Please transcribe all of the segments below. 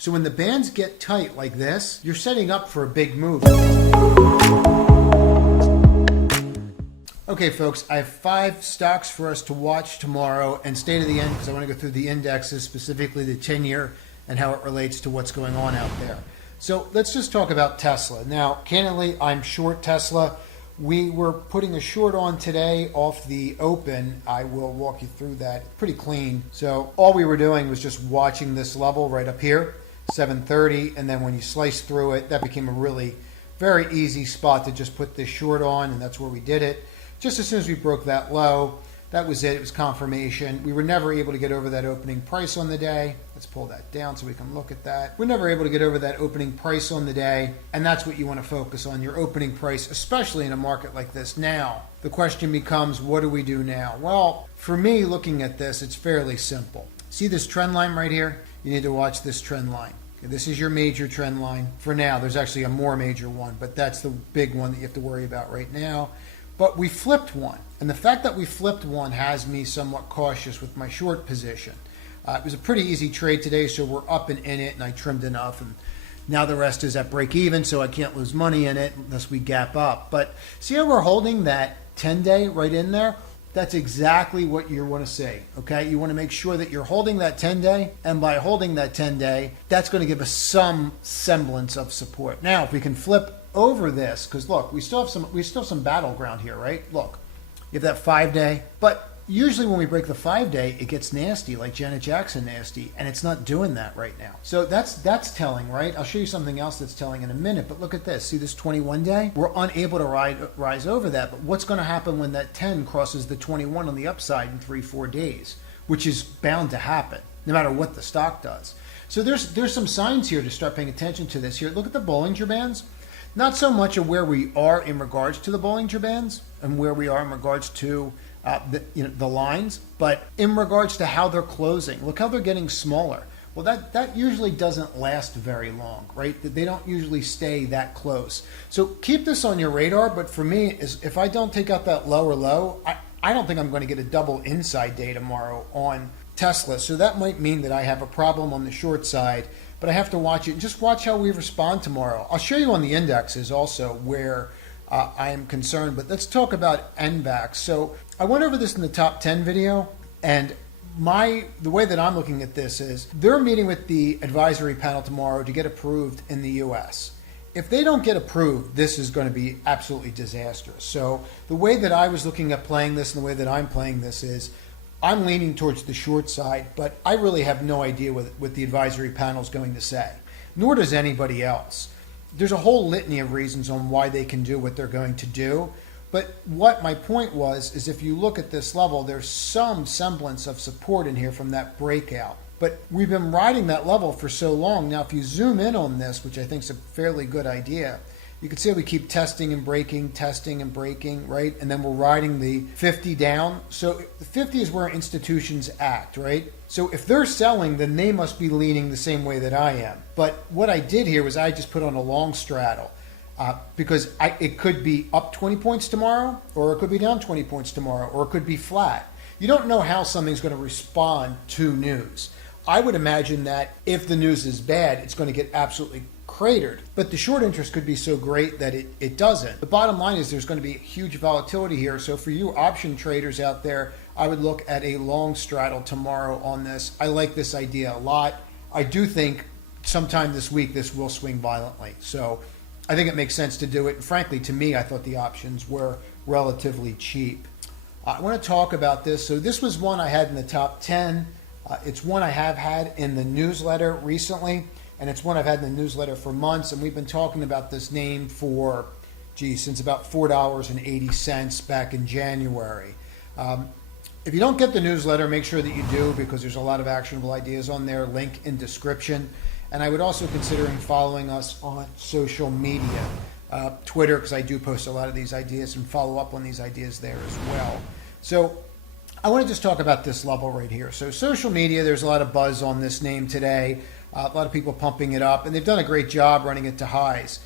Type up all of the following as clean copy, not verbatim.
So when the bands get tight like this, you're setting up for a big move. Okay, folks, I have 5 stocks for us to watch tomorrow and stay to the end because I want to go through the indexes, specifically the 10-year and how it relates to what's going on out there. So let's just talk about Tesla. Now, candidly, I'm short Tesla. We were putting a short on today off the open. I will walk you through that. Pretty clean. So all we were doing was just watching this level right up here, 730, and then when you slice through it, that became a really very easy spot to just put this short on, and that's where we did it. Just as soon as we broke that low, that was it. It was confirmation. We were never able to get over that opening price on the day. Let's pull that down so we can look at that. We're never able to get over that opening price on the day, and that's what you want to focus on, your opening price, especially in a market like this. Now, the question becomes, what do we do now? Well, for me, looking at this, it's fairly simple. See this trend line right here? You need to watch this trend line. This is your major trend line for now. There's actually a more major one, but that's the big one that you have to worry about right now. But we flipped one, and the fact that we flipped one has me somewhat cautious with my short position. It was a pretty easy trade today, so we're up and in it, and I trimmed enough, and now the rest is at break even, so I can't lose money in it unless we gap up. But see how we're holding that 10-day right in there? That's exactly what you want to see, okay? You want to make sure that you're holding that 10-day, and by holding that 10-day, that's going to give us some semblance of support. Now, if we can flip over this, because look, we still have some battleground here, right? Look, you have that 5-day, but usually when we break the 5-day, it gets nasty, like Janet Jackson nasty, and it's not doing that right now. So that's telling, right? I'll show you something else that's telling in a minute, but look at this. See this 21-day? We're unable to rise over that, but what's going to happen when that 10 crosses the 21 on the upside in 3-4 days, which is bound to happen, no matter what the stock does. So there's some signs here to start paying attention to this here. Look at the Bollinger Bands. Not so much of where we are in regards to the Bollinger Bands and where we are in regards to the lines, but in regards to how they're closing. Look how they're getting smaller. Well, that usually doesn't last very long, right? They don't usually stay that close. So keep this on your radar, but for me, if I don't take out that lower low, I don't think I'm going to get a double inside day tomorrow on Tesla. So that might mean that I have a problem on the short side, but I have to watch it. Just watch how we respond tomorrow. I'll show you on the indexes also where I am concerned, but let's talk about NVAX. So I went over this in the top 10 video, and the way that I'm looking at this is they're meeting with the advisory panel tomorrow to get approved in the US. If they don't get approved, this is going to be absolutely disastrous. So the way that I was looking at playing this and the way that I'm playing this is I'm leaning towards the short side, but I really have no idea what the advisory panel is going to say, nor does anybody else. There's a whole litany of reasons on why they can do what they're going to do, but what my point was is if you look at this level, there's some semblance of support in here from that breakout. But we've been riding that level for so long. Now, if you zoom in on this, which I think is a fairly good idea, you can see how we keep testing and breaking, right? And then we're riding the 50 down. So the 50 is where institutions act, right? So if they're selling, then they must be leaning the same way that I am. But what I did here was I just put on a long straddle because it could be up 20 points tomorrow, or it could be down 20 points tomorrow, or it could be flat. You don't know how something's going to respond to news. I would imagine that if the news is bad, it's going to get absolutely cratered, but the short interest could be so great that it doesn't. The bottom line is there's going to be huge volatility here. So for you option traders out there, I would look at a long straddle tomorrow on this. I like this idea a lot. I do think sometime this week this will swing violently. So I think it makes sense to do it. And frankly, to me, I thought the options were relatively cheap. I want to talk about this. So this was one I had in the top 10. It's one I have had in the newsletter recently. And it's one I've had in the newsletter for months, and we've been talking about this name for, since about $4.80 back in January. If you don't get the newsletter, make sure that you do, because there's a lot of actionable ideas on there, link in description. And I would also consider following us on social media, Twitter, because I do post a lot of these ideas and follow up on these ideas there as well. So I want to just talk about this level right here. So social media, there's a lot of buzz on this name today. A lot of people pumping it up, and they've done a great job running it to highs.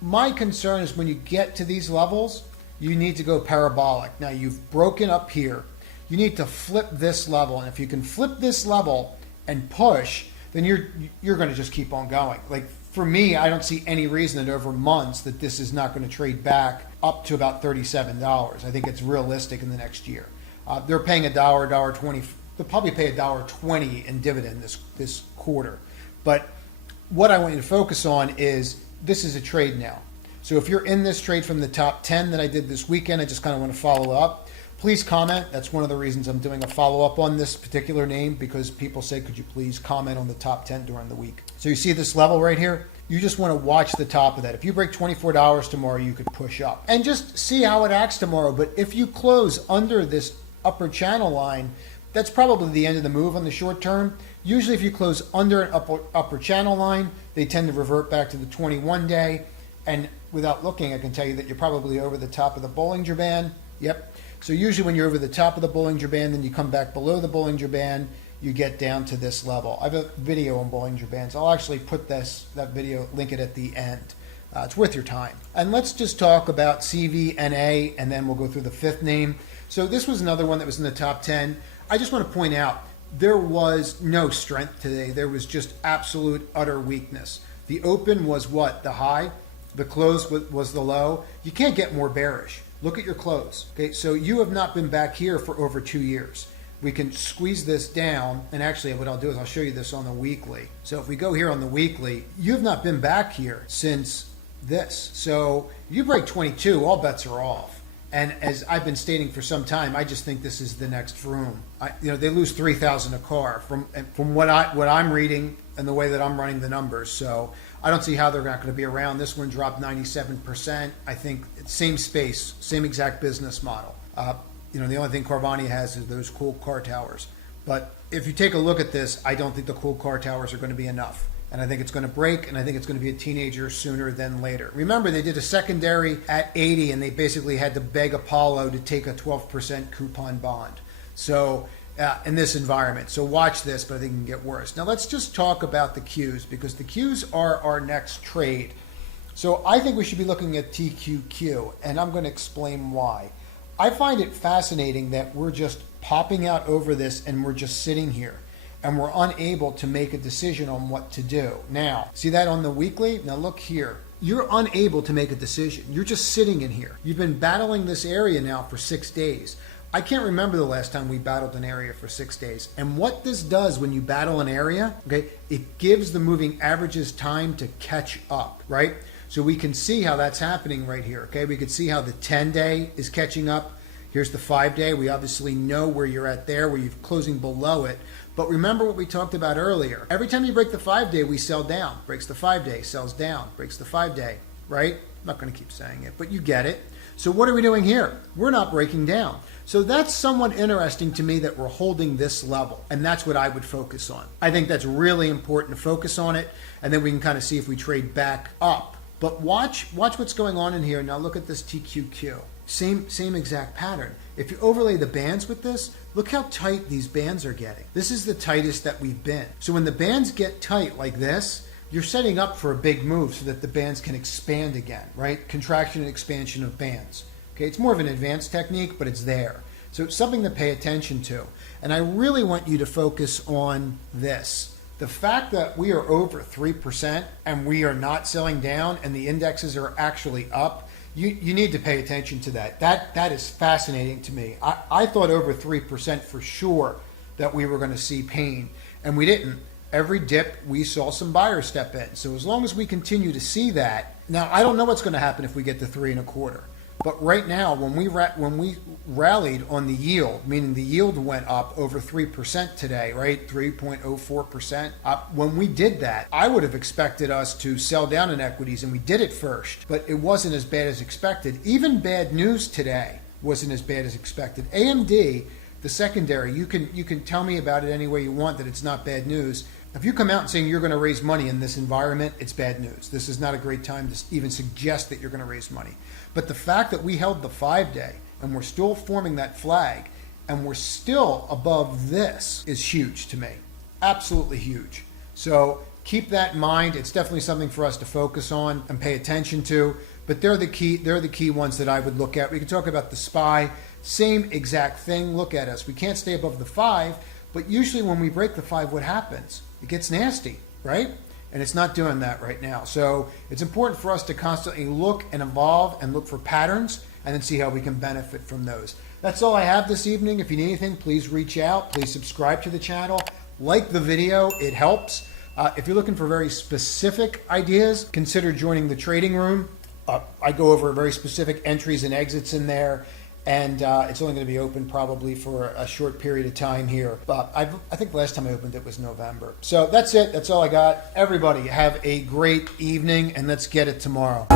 My concern is when you get to these levels, you need to go parabolic. Now, you've broken up here. You need to flip this level, and if you can flip this level and push, then you're going to just keep on going. Like for me, I don't see any reason that over months that this is not going to trade back up to about $37. I think it's realistic in the next year. They're paying $1.20. They'll probably pay $1.20 in dividend this quarter. But what I want you to focus on is this is a trade now. So if you're in this trade from the top 10 that I did this weekend, I just kind of want to follow up. Please comment. That's one of the reasons I'm doing a follow-up on this particular name, because people say, could you please comment on the top 10 during the week? So you see this level right here? You just want to watch the top of that. If you break $24 tomorrow, you could push up. And just see how it acts tomorrow. But if you close under this upper channel line, that's probably the end of the move on the short term. Usually if you close under an upper channel line, they tend to revert back to the 21-day. And without looking, I can tell you that you're probably over the top of the Bollinger Band. Yep. So usually when you're over the top of the Bollinger Band, then you come back below the Bollinger Band, you get down to this level. I have a video on Bollinger Bands. I'll actually put that video, link it at the end. It's worth your time. And let's just talk about CVNA, and then we'll go through the fifth name. So this was another one that was in the top 10. I just want to point out, there was no strength today. There was just absolute, utter weakness. The open was what? The high. The close was the low. You can't get more bearish. Look at your close. Okay, so you have not been back here for over 2 years. We can squeeze this down, and actually what I'll do is I'll show you this on the weekly. So if we go here on the weekly, you have not been back here since this. So you break 22, all bets are off. And as I've been stating for some time, I just think this is the next Vroom. They lose 3,000 a car from what I'm reading and the way that I'm running the numbers. So I don't see how they're not going to be around. This one dropped 97%. I think it's same space, same exact business model. The only thing Carvana has is those cool car towers. But if you take a look at this, I don't think the cool car towers are going to be enough. And I think it's going to break, and I think it's going to be a teenager sooner than later. Remember, they did a secondary at 80, and they basically had to beg Apollo to take a 12% coupon bond. So in this environment. So watch this, but I think it can get worse. Now let's just talk about the Qs, because the Qs are our next trade. So I think we should be looking at TQQ, and I'm going to explain why. I find it fascinating that we're just popping out over this and we're just sitting here and we're unable to make a decision on what to do. Now, see that on the weekly? Now look here. You're unable to make a decision. You're just sitting in here. You've been battling this area now for 6 days. I can't remember the last time we battled an area for 6 days. And what this does when you battle an area, okay, it gives the moving averages time to catch up, right? So we can see how that's happening right here, okay? We can see how the 10-day is catching up. Here's the 5-day. We obviously know where you're at there, where you're closing below it. But remember what we talked about earlier. Every time you break the 5-day, we sell down. Breaks the 5-day, sells down. Breaks the 5-day, right? I'm not going to keep saying it, but you get it. So what are we doing here? We're not breaking down. So that's somewhat interesting to me that we're holding this level, and that's what I would focus on. I think that's really important to focus on it, and then we can kind of see if we trade back up. But watch what's going on in here. Now look at this TQQ. Same exact pattern. If you overlay the bands with this, look how tight these bands are getting. This is the tightest that we've been. So when the bands get tight like this, you're setting up for a big move so that the bands can expand again, right? Contraction and expansion of bands. Okay, it's more of an advanced technique, but it's there. So it's something to pay attention to. And I really want you to focus on this. The fact that we are over 3% and we are not selling down and the indexes are actually up, you need to pay attention to that. That is fascinating to me. I thought over 3% for sure that we were going to see pain, and we didn't. Every dip, we saw some buyers step in. So as long as we continue to see that, now I don't know what's going to happen if we get to 3.25. But right now, when we rallied on the yield, meaning the yield went up over 3% today, right? 3.04%. When we did that, I would have expected us to sell down in equities, and we did it first. But it wasn't as bad as expected. Even bad news today wasn't as bad as expected. AMD, the secondary, you can tell me about it any way you want that it's not bad news. If you come out and saying you're going to raise money in this environment, it's bad news. This is not a great time to even suggest that you're going to raise money. But the fact that we held the 5-day and we're still forming that flag and we're still above this is huge to me. Absolutely huge. So keep that in mind. It's definitely something for us to focus on and pay attention to. But they're the key ones that I would look at. We can talk about the SPY. Same exact thing. Look at us. We can't stay above the 5. But usually when we break the 5, what happens? it gets nasty, right? And it's not doing that right now. So it's important for us to constantly look and evolve and look for patterns and then see how we can benefit from those. That's all I have this evening. If you need anything, please reach out. Please subscribe to the channel. Like the video, it helps. If you're looking for very specific ideas, consider joining the trading room. I go over very specific entries and exits in there, and it's only going to be open probably for a short period of time here. But I think the last time I opened it was November. So that's it. That's all I got. Everybody have a great evening, and let's get it tomorrow.